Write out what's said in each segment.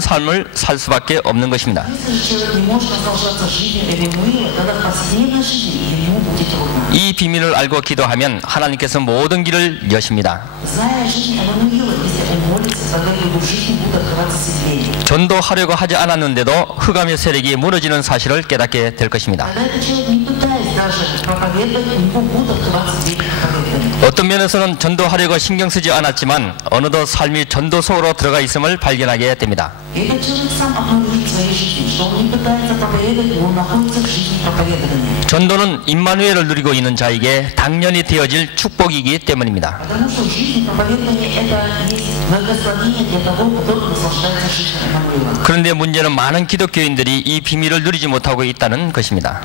삶을 살 수밖에 없는 것입니다. 이 비밀을 알고 기도하면 하나님께서 모든 길을 여십니다. 전도하려고 하지 않았는데도 흑암의 세력이 무너지는 사실을 깨닫게 될 것입니다. 어떤 면에서는 전도하려고 신경 쓰지 않았지만 어느덧 삶이 전도 속으로 들어가 있음을 발견하게 됩니다. 전도는 임마누엘을 누리고 있는 자에게 당연히 되어질 축복이기 때문입니다. 그런데 문제는 많은 기독교인들이 이 비밀을 누리지 못하고 있다는 것입니다.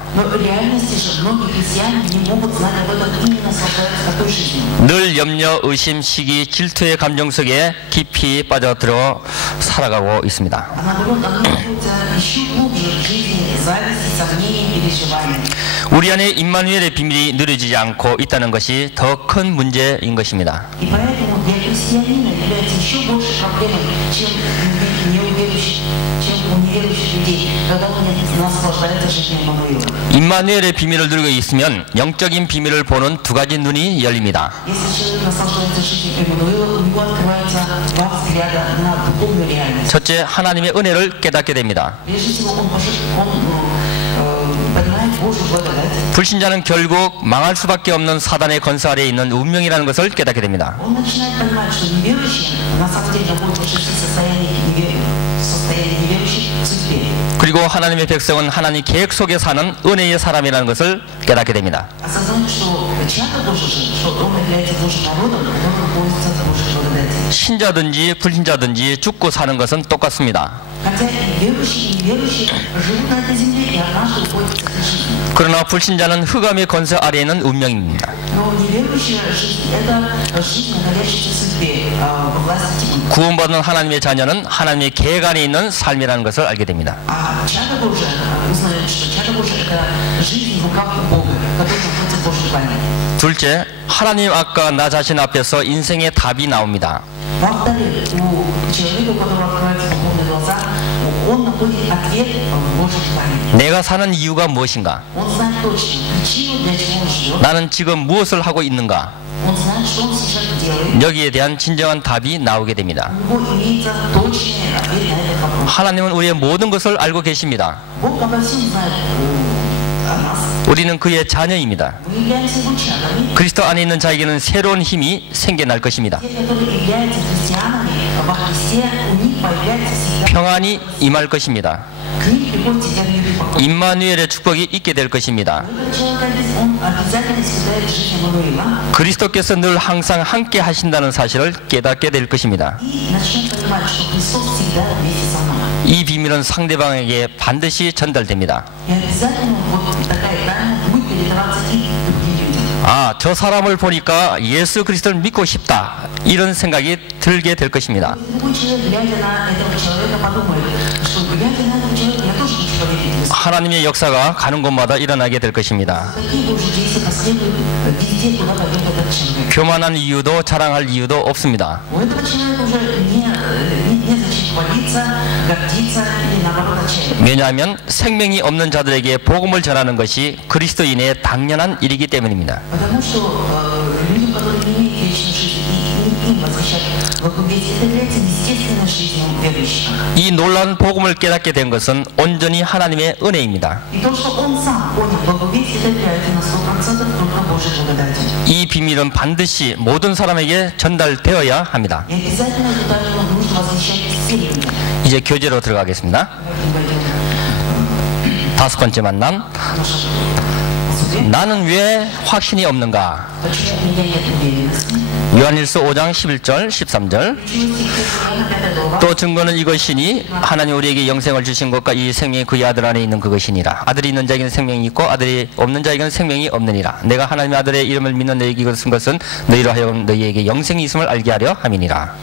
늘 염려, 의심, 시기, 질투의 감정 속에 깊이 빠져들어 살아가고 있습니다. 우리 안에 임마누엘의 비밀이 누려지지 않고 있다는 것이 더 큰 문제인 것입니다. 임마누엘의 비밀을 누리고 있으면 영적인 비밀을 보는 두 가지 눈이 열립니다. 첫째, 하나님의 은혜를 깨닫게 됩니다. 불신자는 결국 망할 수밖에 없는 사단의 건설 아래에 있는 운명이라는 것을 깨닫게 됩니다. 그리고 하나님의 백성은 하나님 계획 속에 사는 은혜의 사람이라는 것을 깨닫게 됩니다. 신자든지 불신자든지 죽고 사는 것은 똑같습니다. 그러나 불신자는 흑암의 건설 아래에 있는 운명입니다. 구원받은 하나님의 자녀는 하나님의 계획 안에 있는 삶이라는 것을 알게 됩니다. 둘째, 하나님 앞과 나 자신 앞에서 인생의 답이 나옵니다. 내가 사는 이유가 무엇인가? 나는 지금 무엇을 하고 있는가? 여기에 대한 진정한 답이 나오게 됩니다. 하나님은 우리의 모든 것을 알고 계십니다. 우리는 그의 자녀입니다. 그리스도 안에 있는 자에게는 새로운 힘이 생겨날 것입니다. 평안이 임할 것입니다. 임마누엘의 축복이 있게 될 것입니다. 그리스도께서 늘 항상 함께 하신다는 사실을 깨닫게 될 것입니다. 이 비밀은 상대방에게 반드시 전달됩니다. 아, 저 사람을 보니까 예수 그리스도를 믿고 싶다, 이런 생각이 들게 될 것입니다. 하나님의 역사가 가는 곳마다 일어나게 될 것입니다. 교만한 이유도 자랑할 이유도 없습니다. 왜냐하면 생명이 없는 자들에게 복음을 전하는 것이 그리스도인의 당연한 일이기 때문입니다. 이 놀라운 복음을 깨닫게 된 것은 온전히 하나님의 은혜입니다. 이 비밀은 반드시 모든 사람에게 전달되어야 합니다. 이제 교제로 들어가겠습니다. 다섯 번째 만남. 나는 왜 확신이 없는가? 요한일서 5장 11절 13절. 또 증거는 이것이니 하나님 우리에게 영생을 주신 것과 이 생명이 그의 아들 안에 있는 그것이니라. 아들이 있는 자에게는 생명이 있고 아들이 없는 자에게는 생명이 없느니라. 내가 하나님의 아들의 이름을 믿는 너희에게 이것을 쓴 것은 너희로 하여금 너희에게 영생이 있음을 알게 하려 함이니라.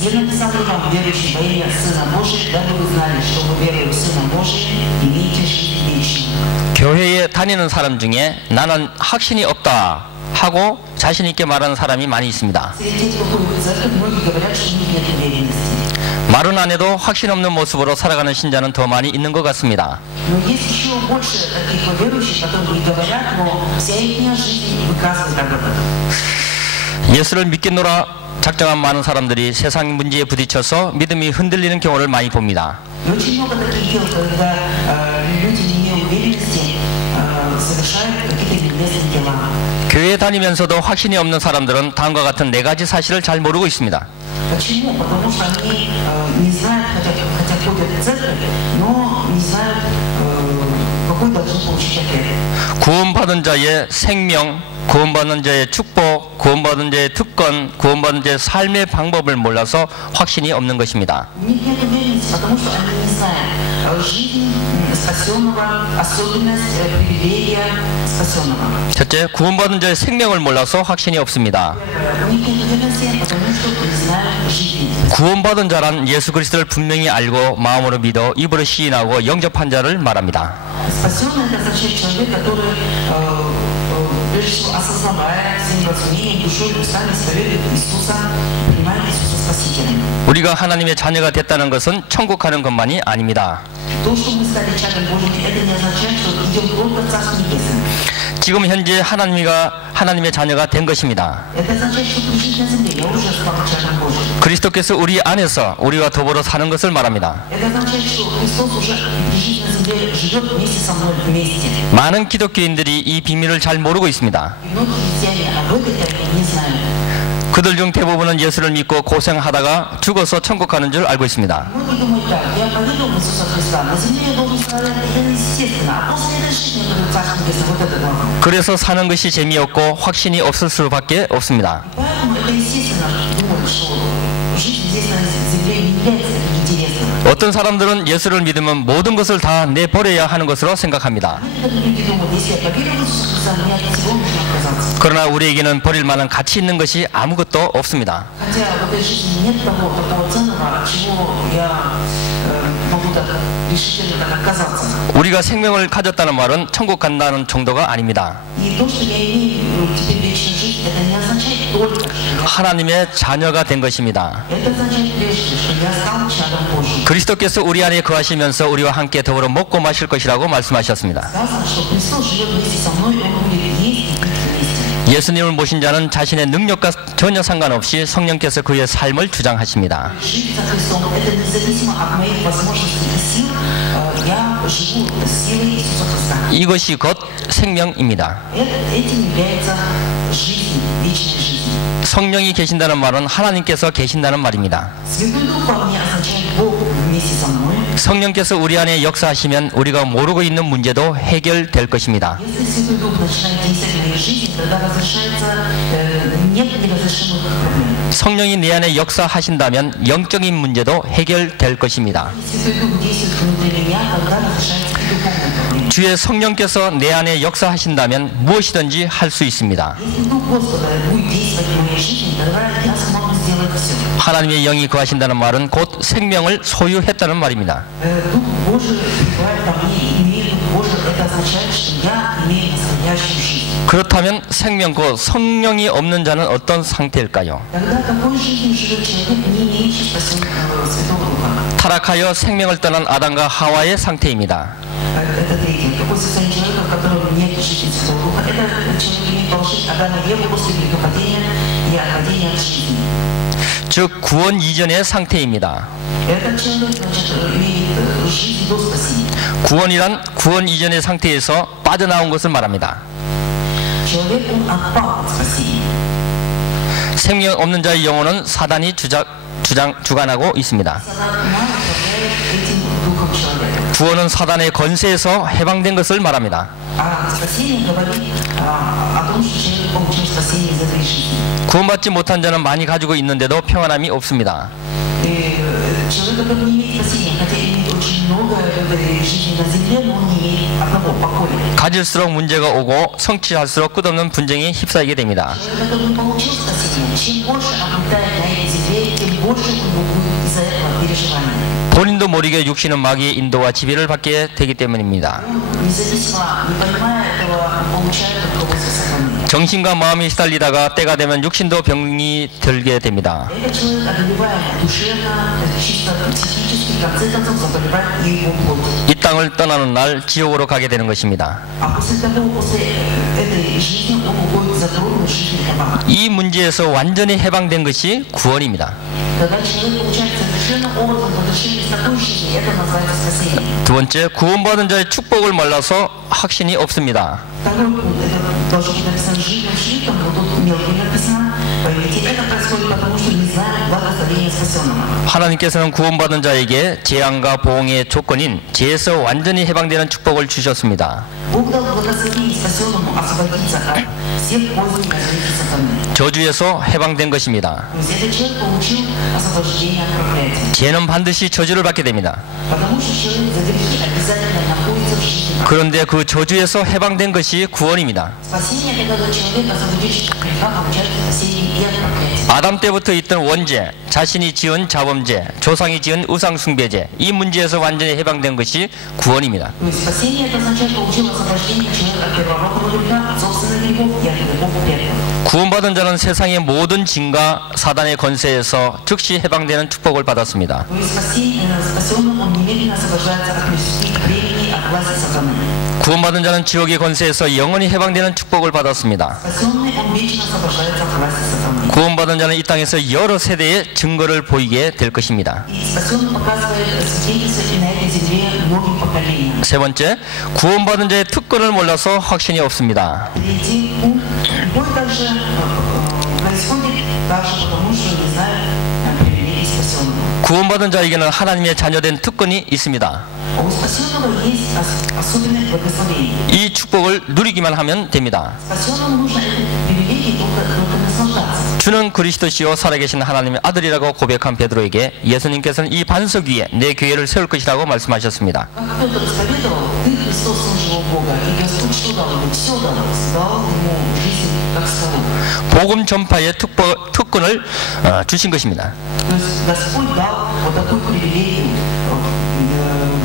Сие написал я вам, верующим во имя Сына Божия, дабы вы знали, что вы веруя в Сына Божия, имеете жизнь вечную. 교회에 다니는 사람 중에 나는 확신이 없다 하고 자신 있게 말하는 사람이 많이 있습니다. Среди тех, кто ходит в церковь, многие говорят, что у них нет уверенности. 말은 안 해도 확신 없는 모습으로 살아가는 신자는 더 많이 있는 것 같습니다. Но есть еще больше таких верующих, которые не говорят, но вся их жизнь выказывает об этом. 예수를 믿겠노라 작정한 많은 사람들이 세상 문제에 부딪혀서 믿음이 흔들리는 경우를 많이 봅니다. И очень много таких дел, когда люди, не имея уверенности, совершают какие-то небесные дела. 교회에 다니면서도 확신이 없는 사람들은 다음과 같은 네 가지 사실을 잘 모르고 있습니다. Почему? Потому что они не знают, хотя ходят в церковь, но не знают, какой должен получить ответ. 구원받은 자의 생명, 구원받은 자의 축복, 구원받은 자의 특권, 구원받은 자의 삶의 방법을 몰라서 확신이 없는 것입니다. У них нет уверенности, потому что они не знают жизнь спасенного, особенность, привилегия спасенного. 첫째, 구원받은 자의 생명을 몰라서 확신이 없습니다. У них нет уверенности, потому что не знают жизни. 구원받은 자란 예수 그리스도를 분명히 알고 마음으로 믿어 입으로 시인하고 영접한 자를 말합니다. Спасенный — это означает человек, который, прежде всего, осознавая своим разумением, душой, устами, исповедует Иисуса, принимает Иисуса Спасителем. 우리가 하나님의 자녀가 됐다는 것은 천국 가는 것만이 아닙니다. То, что мы стали чадом Божьим, это не означает, что идем только в Царство Небесное. 지금 현재 하나님의 자녀가 된 것입니다. Это означает, что при жизни на земле я уже стал чадом Божьим. 그리스도께서 우리 안에서 우리와 더불어 사는 것을 말합니다. Это означает, что Христос уже при жизни на земле живет вместе со мной вместе. 많은 기독교인들이 이 비밀을 잘 모르고 있습니다. И многие христиане об этой тайне не знают. 그들 중 대부분은 예수를 믿고 고생하다가 죽어서 천국 가는 줄 알고 있습니다. Многие думают так: я поверил в Иисуса Христа, на земле я должен страдать, это естественно, а после этой жизни я буду в Царстве Небесном, вот это норма. 그래서 사는 것이 재미없고 확신이 없을 수밖에 없습니다. Поэтому это естественно думать, что жизнь здесь на земле не является таким интересным. 어떤 사람들은 예수를 믿으면 모든 것을 다 내버려야 하는 것으로 생각합니다. Некоторые люди думают, если я поверил в Иисуса Христа, мне от всего нужно отказаться. 그러나 우리에게는 버릴 만한 가치 있는 것이 아무것도 없습니다. Хотя в этой жизни нет того такого ценного, от чего я могу так решительно так отказаться. 우리가 생명을 가졌다는 말은 천국 간다는 정도가 아닙니다. И то, что я имею теперь вечную жизнь, это не означает только, что 하나님의 자녀가 된 것입니다. это означает прежде, что я стал чадом Божьим. 그리스도께서 우리 안에 거하시면서 우리와 함께 더불어 먹고 마실 것이라고 말씀하셨습니다. Сказано, что Христос живет вместе со мной, Он будет есть и пить вместе. 예수님을 모신 자는 자신의 능력과 전혀 상관없이 성령께서 그의 삶을 주장하십니다. Жить за Христом — это независимо от моих возможностей и сил. Я живу силой Иисуса Христа. 이것이 곧 생명입니다. Этим является жизнь, вечная жизнь. 성령이 계신다는 말은 하나님께서 계신다는 말입니다. Святой Дух во мне означает Бог вместе со мной. 성령께서 우리 안에 역사하시면 우리가 모르고 있는 문제도 해결될 것입니다. Если Святой Дух начинает действовать в моей жизни, тогда разрешается, нет неразрешимых проблем. 성령이 내 안에 역사하신다면 영적인 문제도 해결될 것입니다. Если Святой Дух действует внутри меня, тогда разрешается и духовные проблемы. 주의 성령께서 내 안에 역사하신다면 무엇이든지 할 수 있습니다. Если Дух Господа будет действовать в моей жизни, тогда я смогу сделать все. 하나님의 영이 거하신다는 말은 곧 생명을 소유했다는 말입니다. Дух Божий пребывает во мне, и имея Дух Божий, это означает, что я имею настоящую жизнь. 그렇다면 생명 곧 성령이 없는 자는 어떤 상태일까요? Тогда какой жизнью живет человек, не имеющий спасенного Святого Духа? 타락하여 생명을 떠난 아담과 하와의 상태입니다. Это третье. Какое состояние человека, в котором нет жизни Святого Духа? Это человек имеет положение Адама и Евы после грехопадения и отпадения от жизни. 즉 구원 이전의 상태입니다. Этот человек, значит, имеет жизнь до спасения. 구원이란 구원 이전의 상태에서 빠져나온 것을 말합니다. Человек, он отпал от спасения. 생명 없는 자의 영혼은 사단이 주관하고 있습니다. Сатана управляет этим духом человека. 구원은 사단의 권세에서 해방된 것을 말합니다. А спасение говорит о том, что человек получил спасение из этой жизни. 구원받지 못한 자는 많이 가지고 있는데도 평안함이 없습니다. И человек, который не имеет спасения, хотя имеет очень много в этой жизни на земле, но он не имеет одного покоя. 가질수록 문제가 오고 성취할수록 끝없는 분쟁에 휩싸이게 됩니다. Человек, который не получил спасение, чем больше обретает на этой земле, тем больше у него будет из-за этого переживаний. 본인도 모르게 육신은 마귀의 인도와 지배를 받게 되기 때문입니다. Независимо, не понимая этого, получает руководство сатаны. 정신과 마음이 시달리다가 때가 되면 육신도 병이 들게 됩니다. Этот человек одолевает душевно, чисто психически, в конце концов заболевает и его плоть. 이 땅을 떠나는 날 지옥으로 가게 되는 것입니다. А после того, после этой жизни, он уходит в загробную жизнь Хаббата. 이 문제에서 완전히 해방된 것이 구원입니다. Когда человек получает совершенным образом разрешение из такой жизни, это называется спасение. 두 번째, 구원받은 자의 축복을 몰라서 확신이 없습니다. Второй пункт, это должно быть написано жирным шрифтом, но тут мелким написано. Поймите, это происходит потому, что не знаем благословения спасенного. 하나님께서는 구원받은 자에게 재앙과 보응의 조건인 죄에서 완전히 해방되는 축복을 주셨습니다. Бог дал благословение спасенному освободиться от всех поздних развитий сатаны. 저주에서 해방된 것입니다. То есть этот человек получил освобождение от проклятия. 죄는 반드시 저주를 받게 됩니다. Потому что человек за грехи обязательно находится в жизни. 그런데 그 저주에서 해방된 것이 구원입니다. Спасение, это когда человек, освободившись от греха, получает спасение и от проклятия. 아담 때부터 있던 원죄, 자신이 지은 자범죄, 조상이 지은 우상숭배죄, 이 문제에서 완전히 해방된 것이 구원입니다. То есть спасение, это означает, получил освобождение человека от первородного греха, от собственных грехов и от грехов предков. 구원받은 자는 세상의 모든 진과 사단의 권세에서 즉시 해방되는 축복을 받았습니다. То есть спасенным он немедленно освобождается от мирских времени, от власти сатаны. 구원받은 자는 지옥의 권세에서 영원히 해방되는 축복을 받았습니다. Спасенный он вечно освобождается от власти сатаны. 구원받은 자는 이 땅에서 여러 세대의 증거를 보이게 될 것입니다. И спасенный показывает свидетельство и на этой земле многим поколениям. 세 번째, 구원받은 자의 특권을 몰라서 확신이 없습니다. Третий пункт. Бой также происходит также потому, что не знают привилегий спасенного. 구원받은 자에게는 하나님의 자녀된 특권이 있습니다. У спасенного есть особенное благословение. 이 축복을 누리기만 하면 됩니다. Спасенному нужно эти привилегии только наслаждаться. 주는 그리스도시요 살아계신 하나님의 아들이라고 고백한 베드로에게 예수님께서는 이 반석 위에 내 교회를 세울 것이라고 말씀하셨습니다. Как Петр исповедовал, ты Христос, Сын живого Бога, и Господь что дал ему? Все дал ему жизнь как скалу. 복음 전파의 특권을 주신 것입니다. То есть Господь дал вот такую привилегию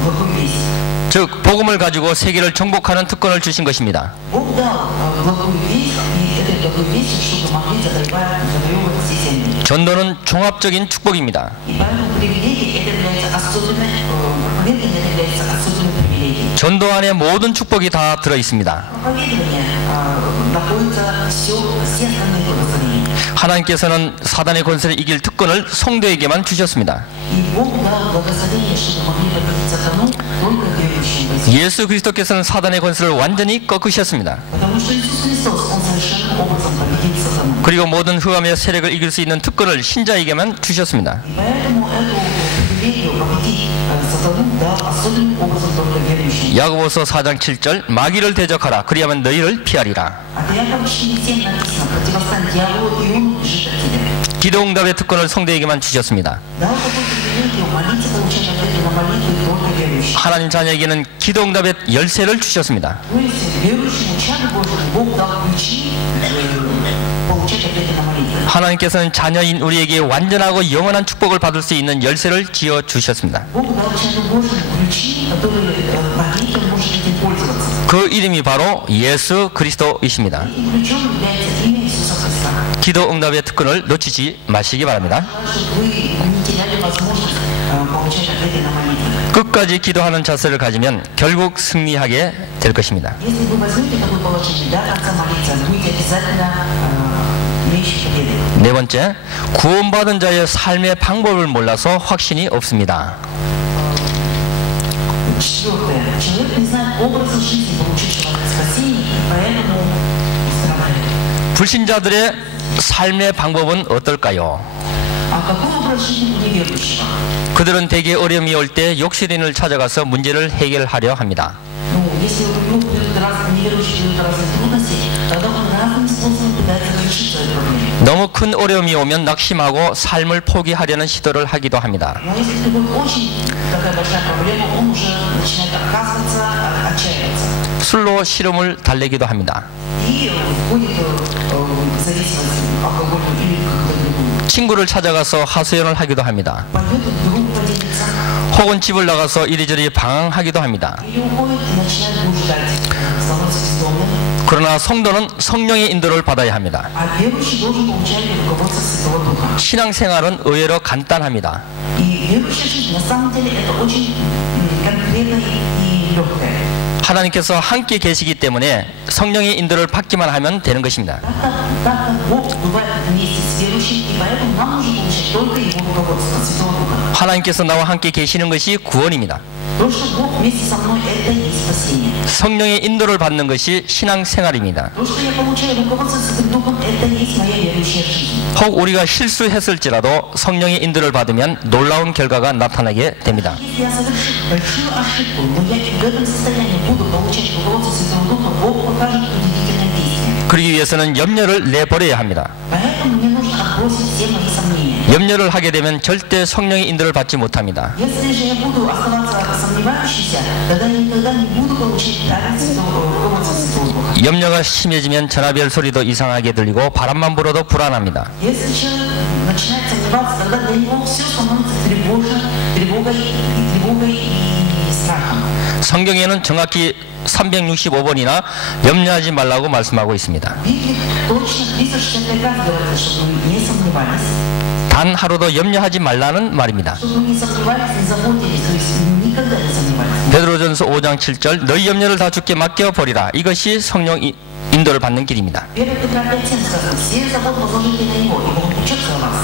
благую весть. 즉 복음을 가지고 세계를 정복하는 특권을 주신 것입니다. Бог дал благую весть, и этой благой вестью, чтобы могли завоевывать все земли. 전도는 종합적인 축복입니다. И поэтому привилегия это является особенной, проповедание это является особенной привилегией. 전도 안에 모든 축복이 다 들어 있습니다. Проповедование находится все остальные благословения. 하나님께서는 사단의 권세를 이길 특권을 성도에게만 주셨습니다. И Бог дал благословение, чтобы могли победить сатану только верующим в Иисуса. 예수 그리스도께서는 사단의 권세를 완전히 꺾으셨습니다. Потому что Иисус Христос, Он совершенным образом победил сатану. 그리고 모든 흑암의 세력을 이길 수 있는 특권을 신자에게만 주셨습니다. И поэтому эту привилегию победить сатану дал особенным образом только верующим. 야고보서 4장 7절 마귀를 대적하라 그리하면 너희를 피하리라. А до Якова 4:7 написано: противостань дьяволу, и он бежит от тебя. 기도응답의 특권을 성도에게만 주셨습니다. Дал такую привилегию молиться, получать ответы на молитву и только верующим. 하나님 자녀에게는 기도응답의 열쇠를 주셨습니다. То есть верующему чаду Божьему Бог дал ключи получать ответы на молитву. 하나님께서는 자녀인 우리에게 완전하고 영원한 축복을 받을 수 있는 열쇠를 지어 주셨습니다. Бог дал чаду Божьему ключи, которые молитвой может этим пользоваться. 그 이름이 바로 예수 그리스도이십니다. И ключом является имя Иисуса Христа. 기도응답의 특권을 놓치지 마시기 바랍니다. Чтобы вы не теряли возможность получать ответы на молитвы. 끝까지 기도하는 자세를 가지면 결국 승리하게 될 것입니다. Если вы возьмете такое положение до конца молиться, будете обязательно имеющий победу. 네 번째, 구원받은 자의 삶의 방법을 몰라서 확신이 없습니다. Четвертое. Человек не знает образа жизни, получившего спасение, и поэтому страдает. 불신자들의 삶의 방법은 어떨까요? А какой образ жизни у неверующего? 그들은 대개 어려움이 올 때 욕실인을 찾아가서 문제를 해결하려 합니다. Ну, если у него придут разные неверующие, придут разные трудности, тогда он разными способами пытается решить свои проблемы. 너무 큰 어려움이 오면 낙심하고 삶을 포기하려는 시도를 하기도 합니다. Но если приходит очень такая большая проблема, он уже начинает отказываться, отчаиваться. 술로 시름을 달래기도 합니다. И входит в зависимость алкогольную или какую-то другую. 친구를 찾아가서 하소연을 하기도 합니다. пойдет в группу поделиться, 혹은 집을 나가서 이리저리 방황하기도 합니다. или уходит и начинает блуждать, становится бездомным. 그러나 성도는 성령의 인도를 받아야 합니다. А верующий должен получать руководство Святого Духа. 신앙생활은 의외로 간단합니다. И верующая жизнь, на самом деле, это очень конкретно и легкое. 하나님께서 함께 계시기 때문에 성령의 인도를 받기만 하면 되는 것입니다. Так как Бог бывает вместе с верующим, и поэтому нам нужно получать только Его руководство, Святого Духа. 하나님께서 나와 함께 계시는 것이 구원입니다. То, что Бог вместе со мной, это и есть спасение. 성령의 인도를 받는 것이 신앙생활입니다. То, что я получаю руководство Святым Духом, это и есть моя верующая жизнь. 혹 우리가 실수했을지라도 성령의 인도를 받으면 놀라운 결과가 나타나게 됩니다. Если я совершу большую ошибку, но я в этом состоянии буду получать руководство Святого Духа, Бог покажет удивительное действие. 그러기 위해서는 염려를 내버려야 합니다. Поэтому мне нужно отбросить все мои сомнения. 염려를 하게 되면 절대 성령의 인도를 받지 못합니다. Если же я буду оставаться сомневающимся, тогда я никогда не буду получить руководство Святого Духа. 염려가 심해지면 전화벨 소리도 이상하게 들리고 바람만 불어도 불안합니다. Если человек начинает сомневаться, тогда для него все становится тревогой и страхом. 성경에는 정확히 365번이나 염려하지 말라고 말씀하고 있습니다. В Библии точно 365 раз говорится, чтобы мы не сомневались. 단 하루도 염려하지 말라는 말입니다. Чтобы мы не сомневались, не заботились, то есть никогда не сомневались. 베드로전서 5장 7절 너희 염려를 다 주께 맡겨버리라. 이것이 성령 인도를 받는 길입니다. 1 Петра 5:7 сказано, все заботы возложите на него, и он печется о вас.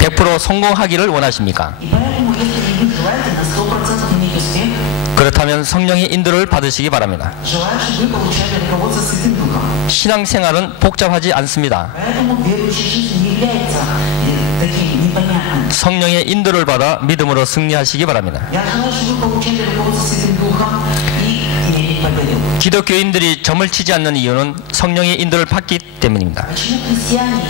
100% 성공하기를 원하십니까? И поэтому, если вы желаете на 100% иметь успех, 그렇다면 성령의 인도를 받으시기 바랍니다. желаю, чтобы вы получали руководство Святым Духом. 신앙생활은 복잡하지 않습니다. Поэтому верующая жизнь не является таким непонятным. 성령의 인도를 받아 믿음으로 승리하시기 바랍니다. Я желаю, чтобы вы получали руководство Святым Духом и имели победу. 기독교인들이 점을 치지 않는 이유는 성령의 인도를 받기 때문입니다. Почему христиане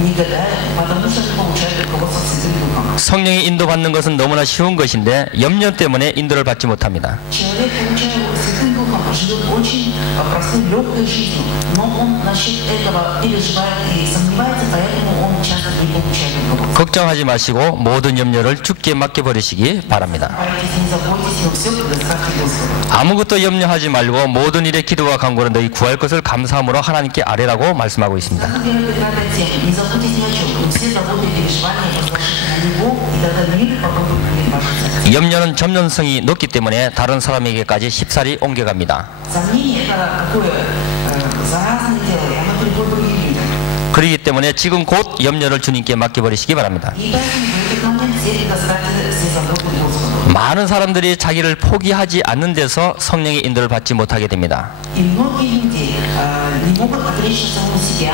не гадают? Потому что они получают руководство Святым Духом. 성령의 인도받는 것은 너무나 쉬운 것인데 염려 때문에 인도를 받지 못합니다. Человек, получая Святым Духом, живет очень простой, легкой жизнью, но он насчет этого переживает и сомневается, поэтому он часто не получает руководство. 걱정하지 마시고 모든 염려를 주께 맡겨버리시기 바랍니다. Бойтесь, не заботьтесь, но все предоставьте Господу. 아무것도 염려하지 말고 모든 일에 기도와 간구로 너희 구할 것을 감사함으로 하나님께 아뢰라고 말씀하고 있습니다. Не заботьтесь ни о чем, но все заботы и переживания возложите на Него, и тогда мир попробует принять ваше сердце. 염려는 점령성이 높기 때문에 다른 사람에게까지 쉽사리 옮겨갑니다. Сомнение – это такое заразное дело, и оно приходит к другим людям. 그렇기 때문에 지금 곧 염려를 주님께 맡겨버리시기 바랍니다. И поэтому в этот момент все предоставьте все заботы Господу. 많은 사람들이 자기를 포기하지 않는 데서 성령의 인도를 받지 못하게 됩니다. И многие люди не могут отречься самого себя,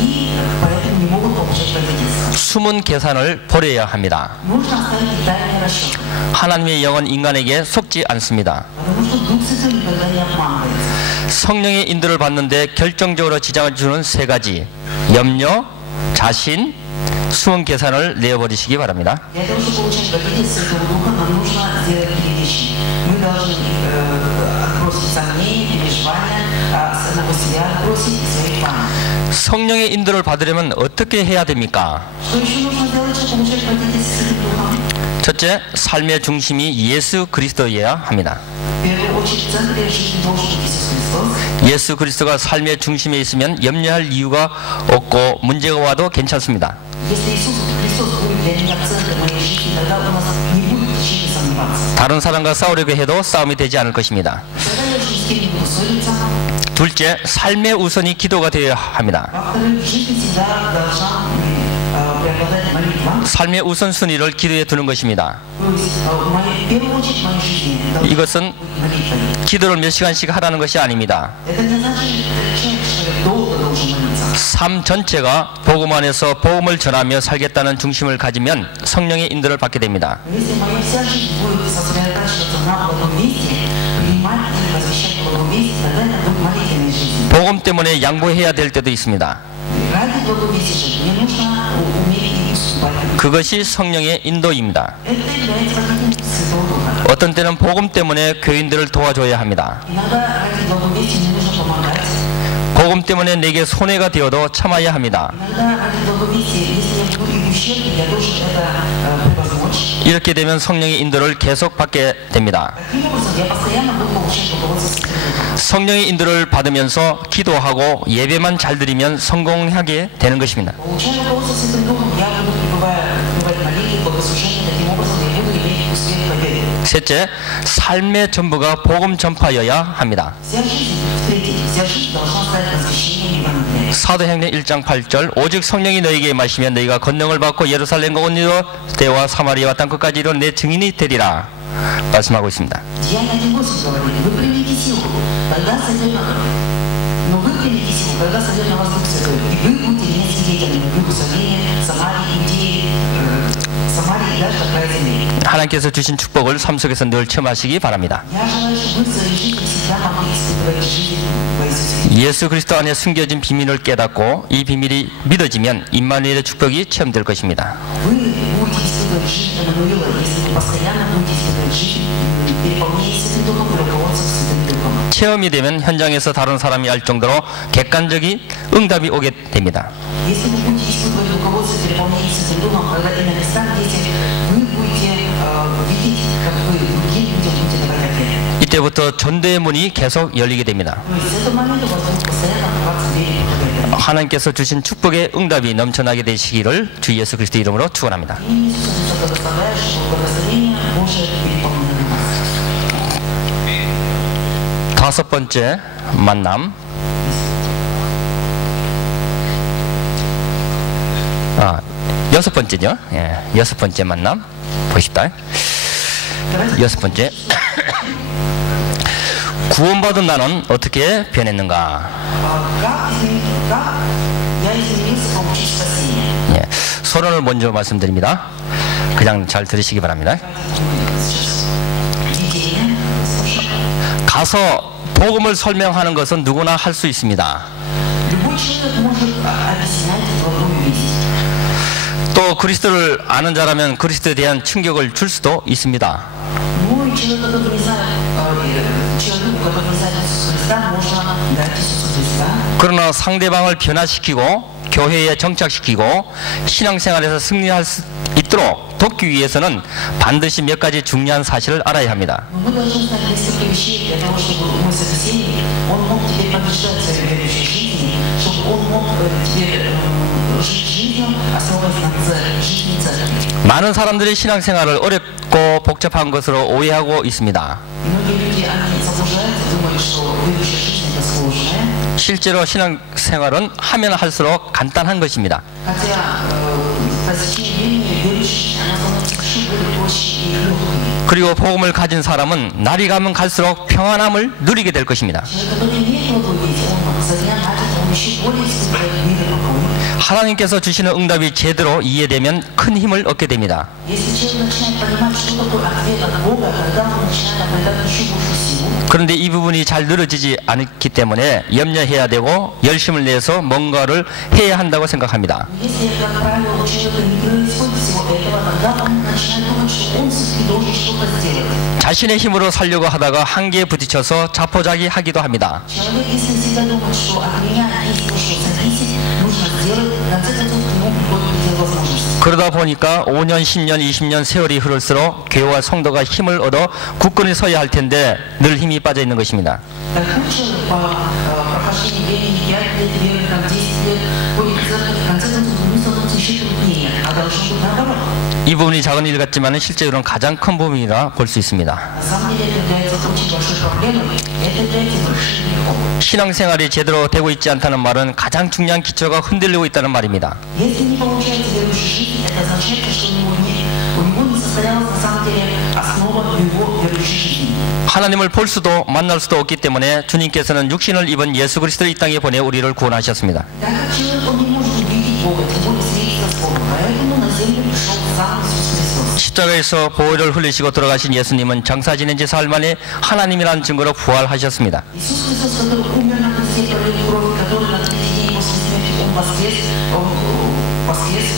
и поэтому не могут получать водительство. 숨은 계산을 버려야 합니다. Нужно оставить детальный расчет, 하나님의 영은 인간에게 속지 않습니다. потому что Дух Святой никогда не обманывается. 성령의 인도를 받는데 결정적으로 지장을 주는 세 가지: 염려, 자신, 숨은 계산을 내어버리시기 바랍니다. Для того, чтобы получать водительство Святого Духа, нам нужно сделать три вещи. Мы должны отбросить сомнения, переживания, самого себя отбросить и свои планы. 성령의 인도를 받으려면 어떻게 해야 됩니까? Что еще нужно сделать, чтобы получать водительство Святым Духом? 첫째, 삶의 중심이 예수 그리스도여야 합니다. В первую очередь, в центре жизни должен быть Иисус Христос. 예수 그리스도가 삶의 중심에 있으면 염려할 이유가 없고 문제가 와도 괜찮습니다. Если Иисус Христос будет для меня в центре моей жизни, тогда у нас не будет причины сомневаться. 다른 사람과 싸우려고 해도 싸움이 되지 않을 것입니다. Тогда я уже ни с кем не буду ссориться. 둘째, 삶의 우선이 기도가 되어야 합니다. Во-вторых, в жизни всегда должна преобладать молитва. 삶의 우선순위를 기도에 두는 것입니다. То есть, в первую очередь в моей жизни должна 이것은 быть молитва. 기도를 몇 시간씩 하라는 것이 아닙니다. Это не значит, что человек долго должен молиться. 삶 전체가 복음 안에서 복음을 전하며 살겠다는 중심을 가지면 성령의 인도를 받게 됩니다. Если моя вся жизнь будет сосредотачиваться на одном месте, принимать и возвещать в одном месте, тогда это будет молитвенная жизнь. 복음 때문에 양보해야 될 때도 있습니다. Ради благовестия же мне нужно уметь и уступать. 그것이 성령의 인도입니다. Это является водителем Святого Духа. 어떤 때는 복음 때문에 교인들을 도와줘야 합니다. Иногда ради благовестия мне нужно помогать. 복음 때문에 내게 손해가 되어도 참아야 합니다. Иногда ради благовестия, если я буду в ущербе, я должен это превозмочь. 이렇게 되면 성령의 인도를 계속 받게 됩니다. Таким образом, я постоянно буду получать руководство Святым Духом. 성령의 인도를 받으면서 기도하고 예배만 잘 드리면 성공하게 되는 것입니다. Получая руководство Святым Духом, я буду пребывать в молитве, богослужении. Таким образом, я буду иметь успех в победе. 셋째, 삶의 전부가 복음 전파여야 합니다. Вся жизнь, в-третьих, вся жизнь должна стать возвещением Евангелия. 사도행전 1장 8절 오직 성령이 너희에게 임하시면 너희가 권능을 받고 예루살렘과 온 유대와 사마리아와 땅 끝까지 이룬 내 증인이 되리라 말씀하고 있습니다. Деяния 1:8 говорит, вы примите силу, когда сойдет на вас Дух Святой, и вы будете мне свидетелями в Иерусалиме, Самарии, Иудее, Самарии и даже до края земли. 하나님께서 주신 축복을 삶 속에서 늘 체험하시기 바랍니다. Я желаю, чтобы вы в своей жизни всегда могли испытывать жизнь во Иисусе. 예수 그리스도 안에 숨겨진 비밀을 깨닫고 이 비밀이 믿어지면 임마누엘의 축복이 체험될 것입니다. Вы будете испытывать жизнь Эммануила, если вы постоянно будете испытывать жизнь, переполняя Святым Духом и руководством Святым Духом. 체험이 되면 현장에서 다른 사람이 알 정도로 객관적인 응답이 오게 됩니다. Если вы будете испытывать руководство, переполняя Святым Духом, когда и на местах, где вы будете видеть, как вы другим людям будете давать ответ. 이때부터 전도의 문이 계속 열리게 됩니다. То есть с этого момента у вас будут постоянно открываться двери проповедания. 하나님께서 주신 축복의 응답이 넘쳐나게 되시기를 주 예수 그리스도 이름으로 축원합니다. И Иисус Христос благословляет, чтобы благословение Божие переполнило нас. 다섯 번째 만남. 여섯 번째죠. 예, 여섯 번째 만남 보십시다. 여섯 번째. 구원받은 나는 어떻게 변했는가? Как я изменился, получив спасение? 예, 서론을 먼저 말씀드립니다. 그냥 잘 들으시기 바랍니다. Сейчас видение, слушай. 가서 복음을 설명하는 것은 누구나 할 수 있습니다. Любой человек может объяснять благую весть. 또 그리스도를 아는 자라면 그리스도에 대한 충격을 줄 수도 있습니다. Ну и человеку, который не знает Иисуса Христа, можно дать Иисуса Христа. 그러나 상대방을 변화시키고 교회에 정착시키고 신앙생활에서 승리할 수 있도록 돕기 위해서는 반드시 몇 가지 중요한 사실을 알아야 합니다. Но мы должны знать несколько вещей для того, чтобы мой собеседник, он мог тебе побеждать в своей верующей жизни, чтобы он мог теперь жить жизнью, основываясь на жизни церкви. 많은 사람들이 신앙생활을 어렵고 복잡한 것으로 오해하고 있습니다. Многие люди, они заблуждаются, думают, что верующая жизнь это сложная. 실제로 신앙생활은 하면 할수록 간단한 것입니다. Хотя посещение времени верующей жизни, она становится чуть более проще и легкой. 그리고 복음을 가진 사람은 날이 가면 갈수록 평안함을 누리게 될 것입니다. Человек, который имеет благую весть, он со дня на день, он еще более испытывает мир и покой. 하나님께서 주시는 응답이 제대로 이해되면 큰 힘을 얻게 됩니다. Если человек начинает понимать, что такое ответ от Бога, тогда он начинает обретать еще большую силу. 그런데 이 부분이 잘 늘어지지 않기 때문에 염려해야 되고 열심을 내서 뭔가를 해야 한다고 생각합니다. Если, как правило, у человека не происходит всего этого, тогда он начинает думать, что он все-таки должен что-то сделать. 자신의 힘으로 살려고 하다가 한계에 부딪혀서 자포자기하기도 합니다. Человек, если всегда думает, что от меня есть то, что зависит, нужно сделать, в конце концов, к нему приходит предел возможностей. 그러다 보니까 5년, 10년, 20년 세월이 흐를수록 교회와 성도가 힘을 얻어 굳건히 서야 할 텐데 늘 힘이 빠져 있는 것입니다. Так человек по прохождении времени 5 лет, веры, там 10 лет, ходит в церковь, в конце концов, ему становится еще труднее, а должно быть наоборот. 이 부분이 작은 일 같지만 실제로는 가장 큰 부분이라 볼 수 있습니다. На самом деле это является очень большой проблемой, это является большим грехом. 신앙생활이 제대로 되고 있지 않다는 말은 가장 중요한 기초가 흔들리고 있다는 말입니다. Если не получается верующей жизни, это означает, что у него не состоялась на самом деле основа его верующей жизни. 하나님을 볼 수도 만날 수도 없기 때문에 주님께서는 육신을 입은 예수 그리스도를 이 땅에 보내 우리를 구원하셨습니다. Так как человек, он не может увидеть Бога, тем более встретиться с Богом, поэтому на землю пришел сам Иисус Христос. 십자가에서 보혈을 흘리시고 돌아가신 예수님은 장사 지낸 지 사흘 만에 하나님이라는 증거로 부활하셨습니다. Иисус Христос, который умер на кресте, пролил кровь, который на третий день после смерти он воскрес,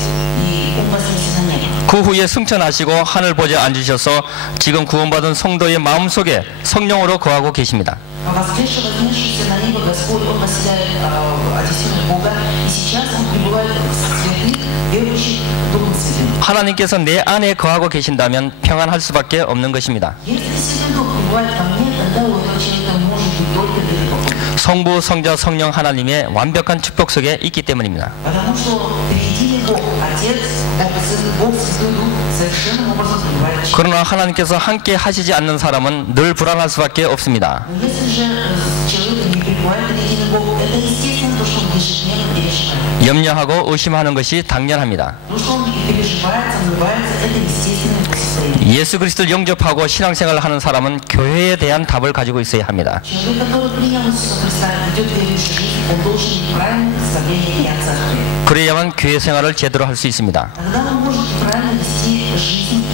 и он вознесся на небо. 그 후에 승천하시고 하늘 보좌에 앉으셔서 지금 구원받은 성도의 마음속에 성령으로 거하고 계십니다. Воскресший, вознесшийся на небо Господь, Он населяет одесную Бога, и сейчас Он пребывает в святых, верующих Духом Святым. 하나님께서 내 안에 거하고 계신다면 평안할 수밖에 없는 것입니다. Если Святой Дух пребывает во мне, тогда у этого человека может быть только верный. 성부, 성자, 성령 하나님의 완벽한 축복 속에 있기 때문입니다. Потому что триединый Бог, Отец, Бог Сын, Бог Святой Дух, совершенным образом пребывает в человеке. 그러나 하나님께서 함께 하시지 않는 사람은 늘 불안할 수밖에 없습니다. Но если же с человеком не пребывает триединый Бог, это естественно, то, что он ежедневно переживает. 염려하고 의심하는 것이 당연합니다. То, что он переживает, сомневается, это естественное его состояние. 예수 그리스도를 영접하고 신앙생활을 하는 사람은 교회에 대한 답을 가지고 있어야 합니다. Человек, который принял Иисуса Христа и ведет верующую жизнь, он должен иметь правильное представление и о церкви. 그래야만 교회 생활을 제대로 할 수 있습니다. Тогда он может правильно вести жизнь,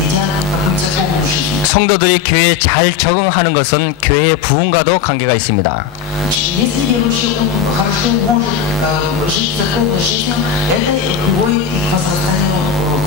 ведя какую-то церковную жизнь. 성도들이 교회에 잘 적응하는 것은 교회의 부흥과도 관계가 있습니다. Если верующий, он хорошо может жить церковной жизнью, это приводит к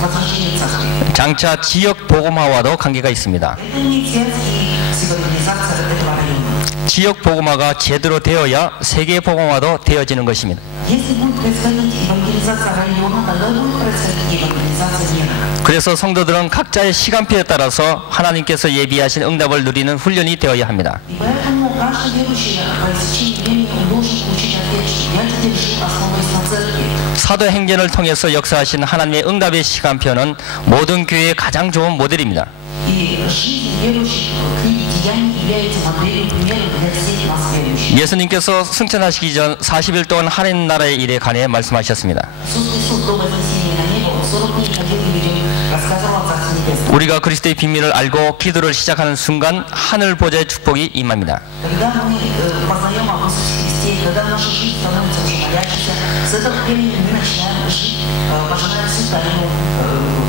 возрождению церкви. 장차 지역 복음화와도 관계가 있습니다. Это имеет связь и с евангелизацией этого района. 지역 복음화가 제대로 되어야 세계 복음화도 되어지는 것입니다. Если будет происходить евангелизация района, тогда будет происходить евангелизация мира. 그래서 성도들은 각자의 시간표에 따라서 하나님께서 예비하신 응답을 누리는 훈련이 되어야 합니다. И поэтому каждый верующий по истечении времени он должен получить ответ, что я теперь жив, основываясь на церкви. 사도행전을 통해서 역사하신 하나님의 응답의 시간표는 모든 교회의 가장 좋은 모델입니다. И жизнь верующих в книге Деяний является моделью, примером для всех нас верующих. 예수님께서 승천하시기 전 40일 동안 하나님 나라의 일에 관해 말씀하셨습니다. Иисус Христос до вознесения на небо, он 40 дней ходил и рассказывал о Царстве Небесном. 우리가 그리스도의 비밀을 알고 기도를 시작하는 순간 하늘 보좌의 축복이 임합니다. Когда мы познаем об Иисусе Христе, когда наша жизнь становится уже молящейся, с этого времени мы начинаем жить, пожиная всю тайну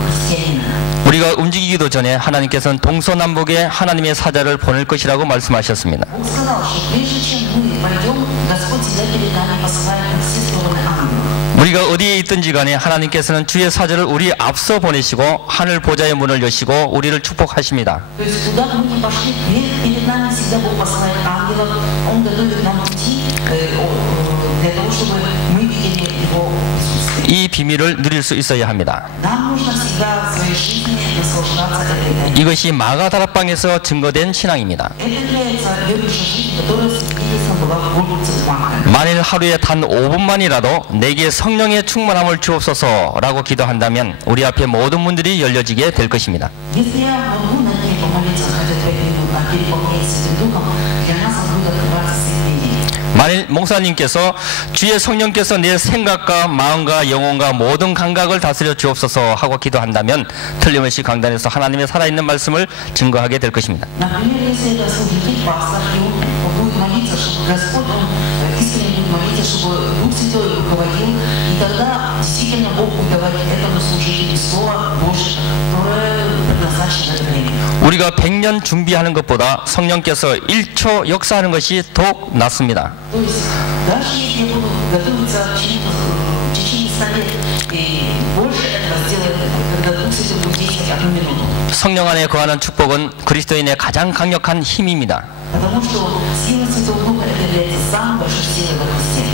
христианина. 우리가 움직이기도 전에 하나님께서는 동서남북에 하나님의 사자를 보낼 것이라고 말씀하셨습니다. Бог сказал, что прежде чем мы пойдем, Господь всегда перед нами посылает на все стороны ангелов. 우리가 어디에 있든지 간에 하나님께서는 주의 사자를 우리 앞서 보내시고 하늘 보좌의 문을 여시고 우리를 축복하십니다. То есть куда бы мы ни пошли, перед нами всегда Бог посылает ангелов, Он готовит нам пути для того, чтобы мы видели Его присутствие. 이 비밀을 누릴 수 있어야 합니다. Нам нужно всегда в своей жизни наслаждаться этой тайной. 이것이 마가다락방에서 증거된 신앙입니다. Это является верующей жизнью, которая свидетельством была в Голгофе Марка. 만일 하루에 단 5분만이라도 내게 성령의 충만함을 주옵소서라고 기도한다면 우리 앞에 모든 문들이 열려지게 될 것입니다. Если я могу на ней помолиться хотя бы 5 минут, а переполнять Святым Духом, для нас будет открываться свет двери. 만일 목사님께서 주의 성령께서 내 생각과 마음과 영혼과 모든 감각을 다스려 주옵소서 하고 기도한다면 틀림없이 강단에서 하나님의 살아있는 말씀을 증거하게 될 것입니다. Например, если это служитель пастор, и он будет молиться, чтобы Господь, он искренне будет молиться, чтобы Дух Святой руководил, и тогда действительно Бог будет давать этому служителю Слово Божие, которое предназначено для время. 우리가 100년 준비하는 것보다 성령께서 1초 역사하는 것이 더욱 낫습니다. То есть, даже если я буду готовиться к чему-то в течение 100 лет, и больше этого сделает, когда Дух Святой будет действовать 1 минуту. 성령 안에 거하는 축복은 그리스도인의 가장 강력한 힘입니다. Потому что сила Святого Духа это является самой большой силой во Христе.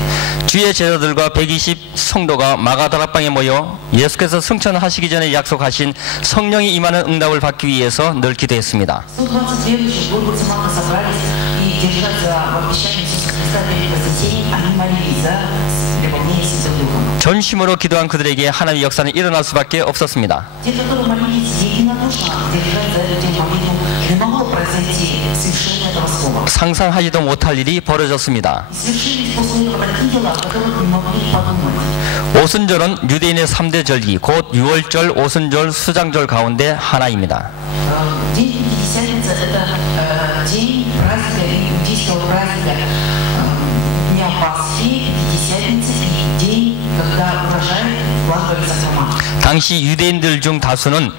주의 제자들과 120 성도가 마가다락방에 모여 예수께서 승천하시기 전에 약속하신 성령이 임하는 응답을 받기 위해서 늘 기도했습니다. 120 верующих в Голгофе Марка собрались и держать за обещание Иисуса Христа перед вознесением, они молились за преполнение Святым Духом. 전심으로 기도한 그들에게 하나님의 역사는 일어날 수밖에 없었습니다. Те, которые молились единодушно, держать за эту молитву, не могло произойти совершение этого слова. 상상하지도 못할 일이 벌어졌습니다. И свершились после этого такие дела, о которых не могли подумать. 오순절은 유대인의 3대 절기, 곧 유월절, 오순절, 수장절 가운데 하나입니다. День Пятидесятницы – это день праздника, иудейского праздника, Дня Пасхи, Пятидесятницы и день, когда урожай вкладывали закрома. 당시 유대인들 중 다수는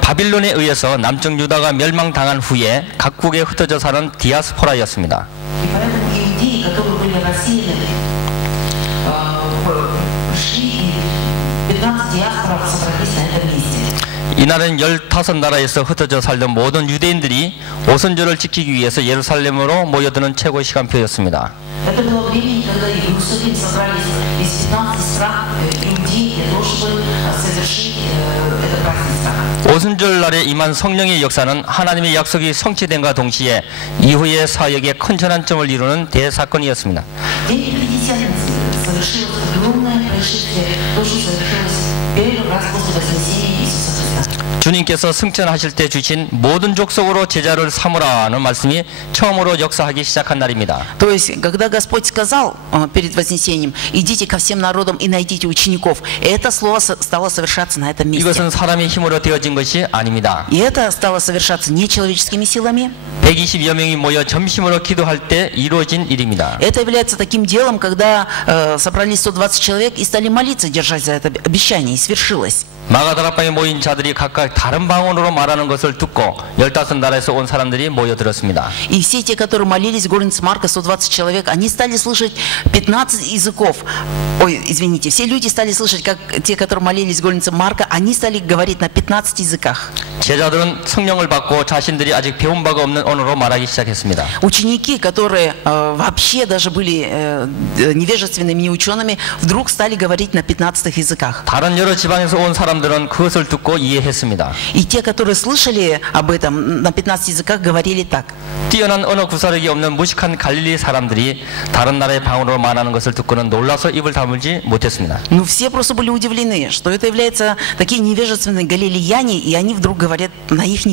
바빌론에 의해서 남쪽 유다가 멸망당한 후에 각국에 흩어져 사는 디아스포라였습니다. И поэтому иудеи, которые были рассеяны, пришли, и 15 диаспоров собрались на этом месте. 이날은 15나라에서 흩어져 살던 모든 유대인들이 오순절을 지키기 위해서 예루살렘으로 모여드는 최고 시간표였습니다. Это было время, когда в Иерусалим собрались из 15 стран иудеи для того, чтобы совершить это празднество. 오순절 날에 임한 성령의 역사는 하나님의 약속이 성취됨과 동시에 이후의 사역에 큰 전환점을 이루는 대사건이었습니다. День Пятидесятницы совершилось огромное происшествие, то, что совершилось первый раз после вознесения Иисуса Христа. 주님께서 승천하실 때 주신 모든 족속으로 제자를 삼으라는 말씀이 처음으로 역사하기 시작한 날입니다. То есть, когда Господь сказал перед Вознесением, идите ко всем народам и найдите учеников, это слово стало совершаться на этом месте. 이것은 사람의 힘으로 되어진 것이 아닙니다. И это стало совершаться не человеческими силами. 120여 명이 모여 점심으로 기도할 때 이루어진 일입니다. Это является таким делом, когда собрались 120 человек и стали молиться, держась за это обещание, и свершилось. 마가다락방에 모인 자들이 각각 다른 방언으로 말하는 것을 듣고 15나라에서 온 사람들이 모여들었습니다. И все те, которые молились в горнице Марка, 120 человек, они стали слышать 15 языков. Ой, извините, все люди стали слышать, как те, которые молились в горнице Марка, они стали говорить на 15 языках. 제자들은 성령을 받고 자신들이 아직 배운 바가 없는 언어로 말하기 시작했습니다. Ученики, которые вообще даже были невежественными, неучеными, вдруг стали говорить на 15 языках. 다른 여러 지방에서 온 사람들은 그것을 듣고 이해했습니다. И те, которые слышали об этом на 15 языках, говорили так. 뛰어난 언어 구사력이 없는 무식한 갈릴리 사람들이 다른 나라의 방언으로 말하는 것을 듣고는 놀라서 입을 다물지 못했습니다. Ну, все просто были удивлены, что это является такие невежественные галилеяне, и они вдруг говорят на их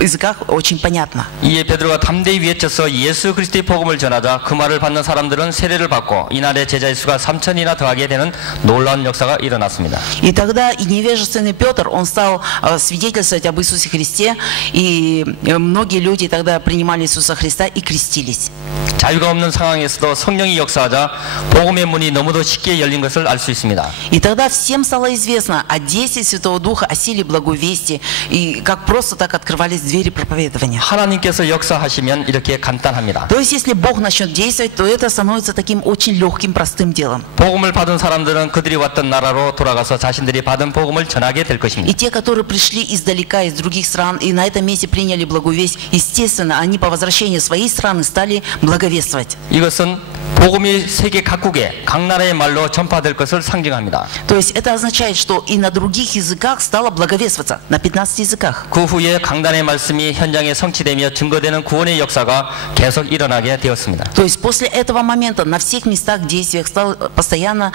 языках очень понятно. 이에 베드로가 담대히 외쳐서 예수 그리스도의 복음을 전하자 그 말을 받는 사람들은 세례를 받고 이날의 제자의 수가 3,000이나 더하게 되는 놀라운 역사가 일어났습니다. И тогда и невежественный Петр, он стал свидетельствовать об Иисусе Христе, и многие люди тогда принимали Иисуса Христа и крестились. 자유가 없는 상황에서도 성령이 역사하자 복음의 문이 너무도 쉽게 열린 것을 알 수 있습니다. И тогда всем стало известно о действии Святого Духа, о силе благовестия, и как просто так открывались двери проповедования. 하나님께서 역사하시면 이렇게 간단합니다. То есть, если Бог начнет действовать, то это становится таким очень легким, простым делом. 복음을 받은 사람들은 그들이 왔던 나라로 돌아가서 자신들이 받은 복음을 전하게 될 것입니다. И те, которые пришли издалека, из других стран, и на этом месте приняли благовесть, естественно, они по возвращению своей страны стали благовествовать. 이것은 복음이 세계 각국에 각 나라의 말로 전파될 것을 상징합니다. То есть это означает, что и на других языках стало благовествоваться, на 15 языках. 그 후에 강단의 말씀이 현장에 성취되며 증거되는 구원의 역사가 계속 일어나게 되었습니다. То есть после этого момента на всех местах, действиях стало постоянно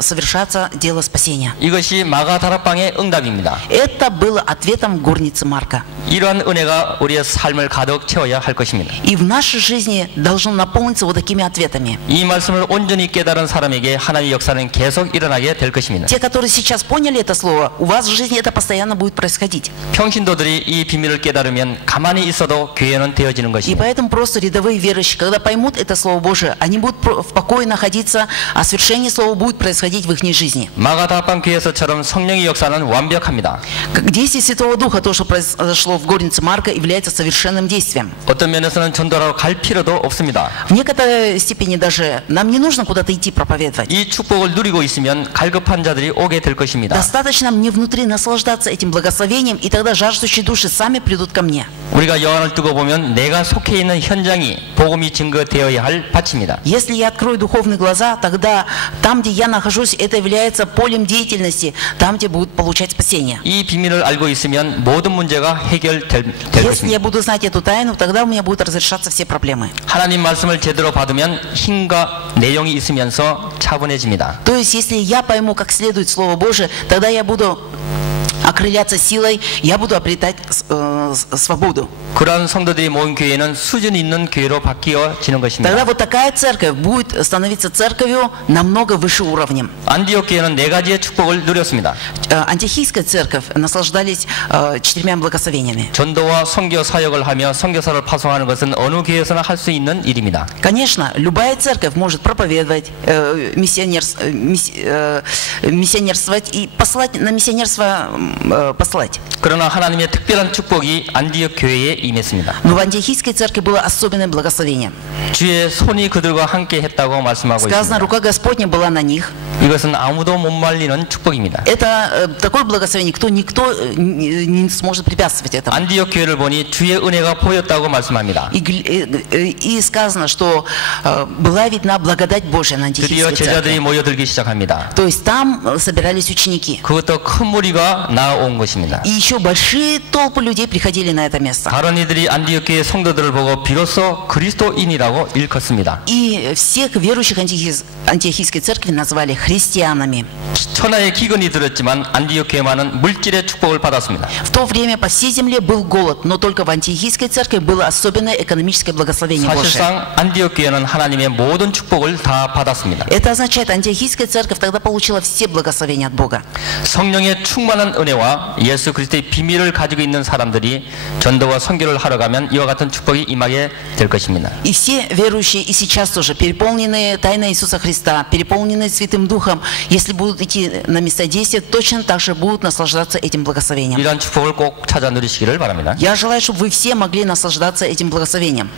совершаться дело спасения. 이것이 마가 다락방의 응답입니다. Это было ответом в горнице Марка. 이러한 은혜가 우리의 삶을 가득 채워야 할 것입니다. И в нашей жизни должно наполниться вот такими ответами. 이 말씀을 온전히 깨달은 사람에게 하나님의 역사는 계속 일어나게 될 것입니다. Те, которые сейчас поняли это слово, у вас в жизни это постоянно будет происходить. 평신도들이 이 비밀을 깨달으면 가만히 있어도 교회는 되어지는 И 것입니다. поэтому просто рядовые верующие, когда поймут это Слово Божие, они будут в покое находиться, а свершение Слова будет происходить в их жизни. 마가 다락방 교회에서처럼 성령의 역사는 완벽합니다. Как действие Святого Духа, то, что произошло в горнице Марка, является совершенным действием. 어떤 면에서는 전도하러 갈 필요도 없습니다. В некоторой степени даже нам не нужно куда-то идти проповедовать. 이 축복을 누리고 있으면 갈급한 자들이 오게 될 것입니다. Достаточно мне внутри наслаждаться этим благословением, и тогда жаждущие души сами придут ко мне. 우리가 요한을 뜨고 보면 내가 속해 있는 현장이 복음이 증거되어야 할 밭입니다. Если я открою духовные глаза, тогда там, где я нахожусь, это является полем деятельности, там, где будут получать спасение. 이 비밀을 알고 있으면 모든 문제가 해결될 Если я 것입니다. буду знать эту тайну, тогда у меня будут разрешаться все проблемы. 하나님 말씀을 제대로 받으면 힘과 내용이 있으면서 차분해집니다. То есть, если я пойму как следует Слово Божие, тогда я буду окрыляться силой, я буду обретать свободу. 그러한 성도들이 모인 교회는 수준 있는 교회로 바뀌어지는 Тогда 것입니다. вот такая церковь будет становиться церковью намного выше уровнем. 안디옥 교회는 4가지의 축복을 누렸습니다. Антиохийская церковь наслаждались 4 благословениями. 전도와 선교 사역을 하며 선교사를 파송하는 것은 어느 교회에서나 할 수 있는 일입니다. Конечно, любая церковь может проповедовать, миссионерствовать и послать на миссионерство послать. 그러나 하나님의 특별한 축복이 안디옥 교회에 임했습니다. Но в антиохийской церкви было особенное благословение. 주의 손이 그들과 함께 했다고 말씀하고 Сказано, 있습니다. рука Господня была на них. 이것은 아무도 못 말리는 축복입니다. Это такое благословение, никто не сможет препятствовать этому. 안디옥 교회를 보니 주의 은혜가 보였다고 말씀합니다. И сказано, что была видна благодать Божья на 드디어 Антиохийской 제자들이 церкви. 모여들기 시작합니다. То есть там собирались ученики. 그것도 큰 무리가 나온 것입니다. И еще большие толпы людей приходили на это место. 다른 이들이 안디옥 교회 성도들을 보고 비로소 그리스도인이라고 일컫습니다. И всех верующих Антиохийской церкви назвали христианами. 천하의 기근이 들었지만 안디옥 교회만은 물질의 축복을 받았습니다. В то время по всей земле был голод, но только в Антиохийской церкви было особенное экономическое благословение Божие. 사실상 안디옥 교회는 하나님의 모든 축복을 다 받았습니다. Это означает, Антиохийская церковь тогда получила все благословения от Бога. 성령의 충만한 은혜와 예수 그리스도의 비밀을 가지고 있는 사람들이 전도와 선교를 하러 가면 이와 같은 축복이 임하게 될 것입니다. И все верующие и сейчас тоже, переполненные тайной Иисуса Христа, переполненные Святым Духом, если будут идти на места действия, точно так же будут наслаждаться этим благословением. 이러한 축복을 꼭 찾아 누리시기를 바랍니다. Я желаю, чтобы вы все могли наслаждаться этим благословением.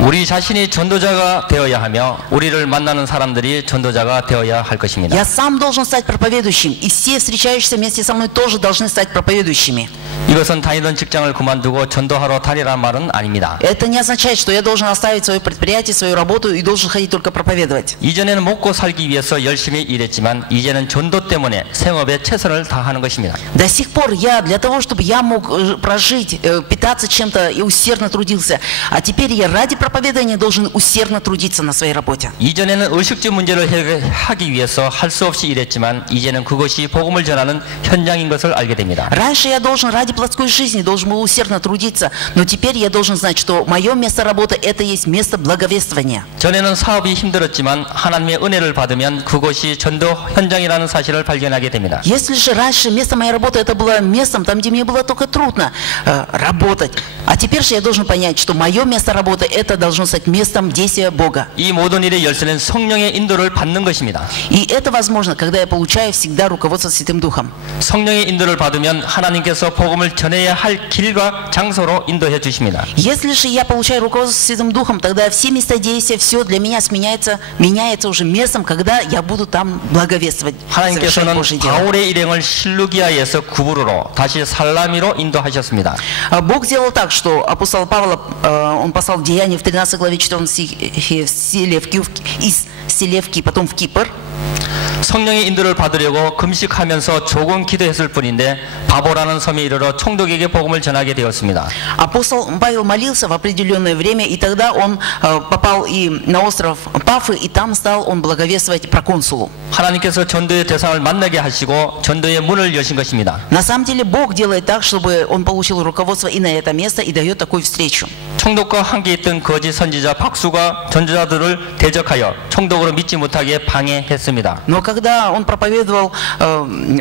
우리 자신이 전도자가 되어야 하며 우리를 만나는 사람들이 전도자가 되어야 할 것입니다. Я сам должен стать проповедующим, и все встречающиеся вместе со мной тоже должны стать проповедующими. 이것은 다니던 직장을 그만두고 전도하러 다니라는 말은 아닙니다. Это не означает, что я должен оставить свое предприятие, свою работу и должен ходить только проповедовать. 이전에는 먹고 살기 위해서 열심히 일했지만 이제는 전도 때문에 생업에 최선을 다하는 것입니다. До сих пор я для того, чтобы я мог прожить, питаться чем-то и усердно трудился, а теперь я ради проповедания должен усердно трудиться на своей работе. 이전에는 의식주 문제를 해결하기 위해서 할 수 없이 일했지만 이제는 그것이 복음을 전하는 현장인 것을 알게 됩니다. Раньше я должен ради плотской жизни должен был усердно трудиться, но теперь я должен знать, что мое место работы это есть место благовествования. 전에는 사업이 힘들었지만 하나님의 은혜를 받으면 그것이 전도 현장이라는 사실을 발견하게 됩니다. Если же раньше место моей работы это было местом, там где мне было только трудно работать, а теперь же я должен понять, что мое место работы это должно стать местом действия Бога. 이 모든 일의 열쇠는 성령의 인도를 받는 것입니다. И это возможно, когда я получаю всегда руководство Святым Духом. 성령의 인도를 받으면 하나님께서 복음을 전해야 할 길과 장소로 인도해 주십니다. Если же я получаю руководство Святым Духом, тогда все места действия, все для меня меняется уже местом, когда я буду там благовествовать, совершать 하나님께서는 Божье дело. 바울의 일행을 실루기아에서 구부로로 다시 살라미로 인도하셨습니다. Бог сделал так, что апостол Павла, он послал в Деяния в 13 главе 14 стихе из Селевки, потом в Кипр. 성령의 인도를 받으려고 금식하면서 조금 기도했을 뿐인데 바보라는 섬에 이르러 총독에게 복음을 전하게 되었습니다. Апостол Павел молился в определенное время, и тогда он попал и на остров Пафы, и там стал он благовествовать проконсулу. 하나님께서 전도의 대상을 만나게 하시고 전도의 문을 여신 것입니다. На самом деле Бог делает так, чтобы он получил руководство и на это место, и дает такую встречу. 총독과 함께 있던 거짓 선지자 박수가 전도자들을 대적하여 총독으로 믿지 못하게 방해했습니다. Но когда он проповедовал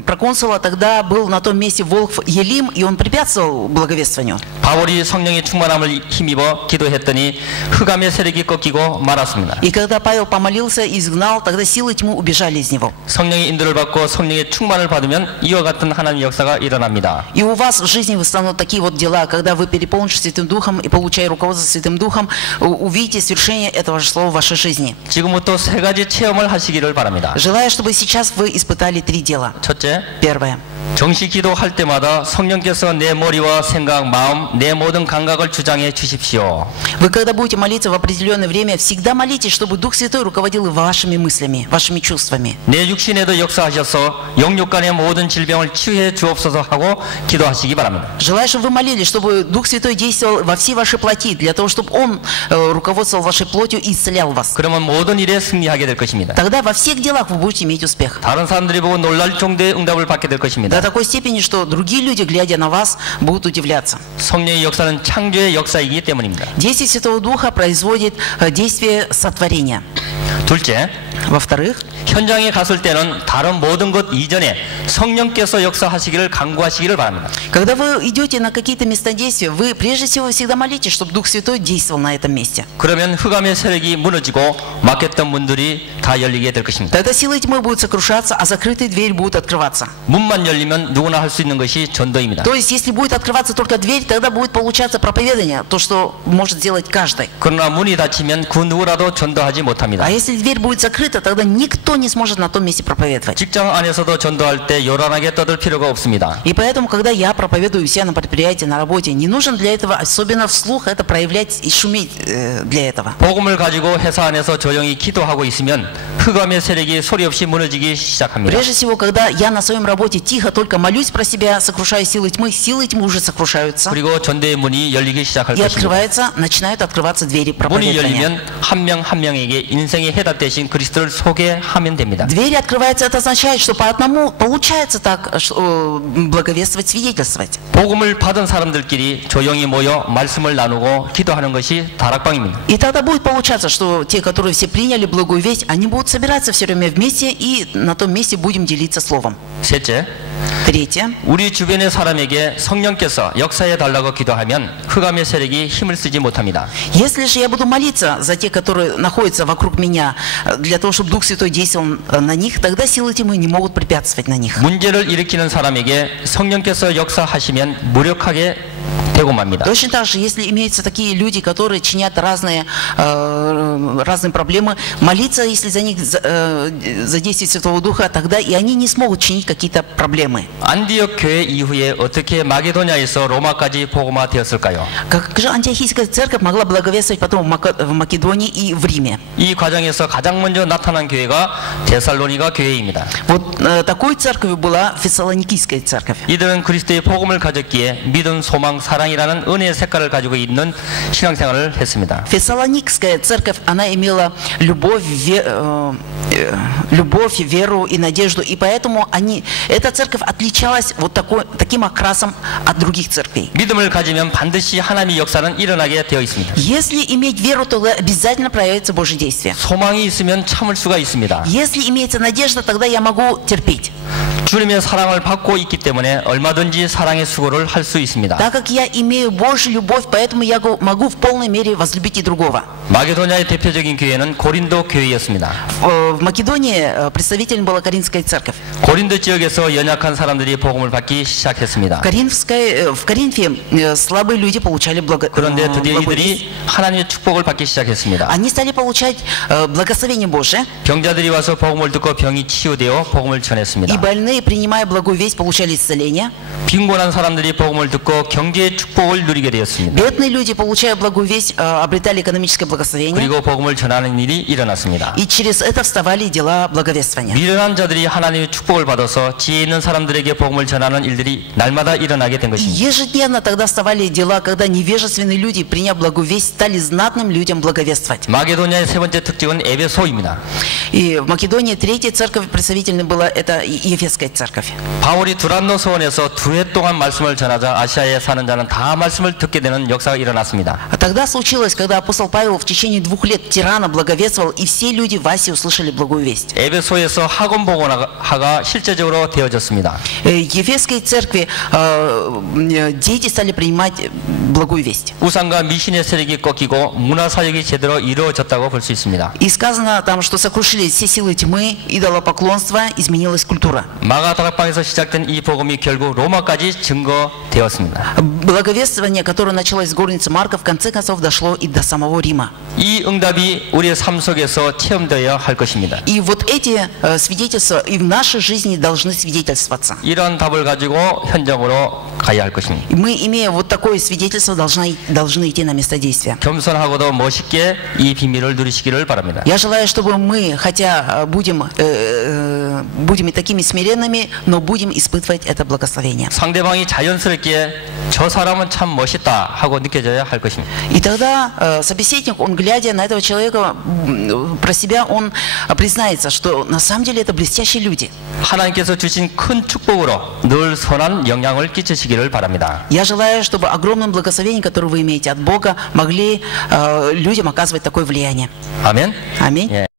проконсула, тогда был на том месте волк Елим, и он препятствовал благовествованию. 바울이 성령의 충만함을 힘입어 기도했더니 흑암의 세력이 꺾이고 말았습니다. И когда Павел помолился и изгнал, тогда силы тьмы убежали из него. 성령의 인도를 받고 성령의 충만을 받으면 이와 같은 하나님의 역사가 일어납니다. И у вас в жизни станут такие вот дела, когда вы переполнены Святым Духом и получая руководство Святым Духом, увидите свершение этого же слова в вашей жизни. 지금부터 세 가지 체험을 하시기를 바랍니다. Желаю, чтобы сейчас вы испытали 3 дела. 첫째, Первое. 정시 기도할 때마다 성령께서 내 머리와 생각, 마음, 내 모든 감각을 주장해 주십시오. Вы, когда будете молиться в определенное время, всегда молитесь, чтобы Дух Святой руководил вашими мыслями, вашими чувствами. 내 육신에도 역사하셔서 영육간의 모든 질병을 치유해 주옵소서 하고 기도하시기 바랍니다. Желаю, чтобы вы молились, чтобы Дух Святой действовал во всей вашей плоти, для того, чтобы Он руководствовал вашей плотью и исцелял вас. 그러면 모든 일에 승리하게 될 것입니다. Тогда во всех делах вы будете иметь успех. 다른 사람들이 보고 놀랄 정도의 응답을 받게 될 것입니다. До такой степени, что другие люди, глядя на вас, будут удивляться. 성령의 역사는 창조의 역사이기 때문입니다. Действие Святого Духа производит действие сотворения. 둘째, Во-вторых, 현장에 갔을 때는 다른 모든 것 이전에 성령께서 역사하시기를 간구하시기를 바랍니다. когда вы идете на какие-то места действия, вы прежде всего всегда молитесь, чтобы Дух Святой действовал на этом месте. 그러면 흑암의 세력이 무너지고 막혔던 문들이 다 열리게 될 것입니다. Тогда силы тьмы будут сокрушаться, а закрытые двери будут открываться. 문만 열리면 누구나 할 수 있는 것이 전도입니다. То есть, если будет открываться только дверь, тогда будет получаться проповедание, то, что может сделать каждый. 그러나 문이 닫히면 그 누구라도 전도하지 못합니다. А если дверь будет закрыта, тогда никто никто не сможет на том месте проповедовать. 직장 안에서도 전도할 때 요란하게 떠들 필요가 없습니다. И поэтому, когда я проповедую у себя на предприятии, на работе, не нужно для этого, особенно вслух, это проявлять и шуметь для этого. 복음을 가지고 회사 안에서 조용히 기도하고 있으면 흑암의 세력이 소리 없이 무너지기 시작합니다. Прежде всего, когда я на своем работе тихо только молюсь про себя, сокрушая силы тьмы уже сокрушаются. 그리고 전도의 문이 열리기 시작할 И 것입니다. начинают открываться двери 문이 проповедования. 열리면 한 명 한 명에게 인생의 해답 대신 그리스도를 소개하면 됩니다. Двери открываются, это означает, что по одному получается так благовествовать, свидетельствовать. 복음을 받은 사람들끼리 조용히 모여 말씀을 나누고 기도하는 것이 다락방입니다. И тогда будет получаться, что те, которые все приняли благую весть, они будут собираться все время вместе, и на том месте будем делиться словом. 셋째, Третье. 우리 주변의 사람에게 성령께서 역사해 달라고 기도하면 흑암의 세력이 힘을 쓰지 못합니다. Если же я буду молиться за тех, которые находятся вокруг меня, для того, чтобы Дух Святой действовал на них, тогда силы тьмы не могут препятствовать на них. 문제를 일으키는 사람에게 성령께서 역사하시면 무력하게 되고 맙니다. Точно так же, если имеются такие люди, которые чинят разные проблемы, молиться, если за них задействует Святого Духа, тогда и они не смогут чинить какие-то проблемы. 안디옥 교회 이후에 어떻게 마게도냐에서 로마까지 복음화되었을까요? Как же антиохийская церковь могла благовествовать потом в Македонии и в Риме? 이 과정에서 가장 먼저 나타난 교회가 데살로니가 교회입니다. Вот такой церковью была Фессалоникийская церковь. 이들은 그리스도의 복음을 가졌기에 믿음, 소망, 사랑이라는 은혜의 색깔을 가지고 있는 신앙생활을 했습니다. Фессалоникская церковь, она имела любовь, веру и надежду, и поэтому эта церковь отличалась вот таким окрасом от других церквей. 믿음을 가지면 반드시 하나님의 역사는 일어나게 되어 있습니다. Если иметь веру, то обязательно проявится Божье действие. 소망이 있으면 참을 수가 있습니다. Если имеется надежда, тогда я могу терпеть. 주님의 사랑을 받고 있기 때문에 얼마든지 사랑의 수고를 할 수 있습니다. Так как я имею Божью любовь, поэтому я могу в полной мере возлюбить и другого. 마게도냐의 대표적인 교회는 고린도 교회였습니다. В Македонии представителем была Коринфская церковь. 고린도 지역에서 연약한 사람들이 복음을 받기 시작했습니다. В Коринфе слабые люди получали 그런데 드디어 благовестие. 이들이 하나님의 축복을 받기 시작했습니다. Они стали получать благословение Божие, 병자들이 와서 복음을 듣고 병이 치유되어 복음을 전했습니다. и больные, принимая благую весть, получали исцеление. 빈곤한 사람들이 복음을 듣고 경제의 축복을 누리게 되었습니다. Бедные люди, получая благую весть, обретали экономическое благословение, 그리고 복음을 전하는 일이 일어났습니다. и через это вставали дела благовествования. 미련한 자들이 하나님의 축복을 받아서 지혜 있는 사람들에게 복음을 전하는 일들이 날마다 일어나게 된 И 것입니다. ежедневно тогда вставали дела, когда невежественные люди, приняв благую весть, стали знатным людям благовествовать. 마게도냐의 세 번째 특징은 에베소입니다. И в Македонии третья церковь представительной была, это Ефесская церковь. 바울이 두란노 소원에서 2해 동안 말씀을 전하자 아시아에 사는 자는 다 말씀을 듣게 되는 역사가 일어났습니다. А тогда случилось, когда апостол Павел в течение 2 лет тирана благовествовал, и все люди в Асии услышали благую весть. 에베소에서 학원 복음화가 실제적으로 되어졌습니다. В Ефесской церкви дети стали принимать благую весть. 우상과 미신의 세력이 꺾이고 문화 사역이 제대로 이루어졌다고 볼 수 있습니다. И сказано там, что сокрушились все силы тьмы, идолопоклонства, изменилась культура. 마가 다락방에서 시작된 이 복음이 결국 로마까지 증거되었습니다. Благовествование, которое началось с горницы Марка, в конце концов дошло и до самого Рима. 이 응답이 우리의 삶 속에서 체험되어야 할 것입니다. И вот эти свидетельства и в нашей жизни должны свидетельствоваться. 이러한 답을 가지고 현장으로 가야 할 것입니다. И мы, имея вот такое свидетельство, должны идти на место действия. 겸손하고도 멋있게 이 비밀을 누리시기를 바랍니다. Я желаю, чтобы мы, хотя будем и такими смиренными, но будем испытывать это благословение. 상대방이 자연스럽게 저 사람은 참 멋있다 하고 느껴져야 할 것입니다. И тогда собеседник, он, глядя на этого человека, про себя, он признается, что на самом деле это блестящие люди. 하나님께서 주신 큰 축복으로 늘 선한 영향을 끼치시기를 바랍니다. Я желаю, чтобы огромным благословением, которое вы имеете от Бога, могли людям оказывать такое влияние. 아멘. Аминь. 예.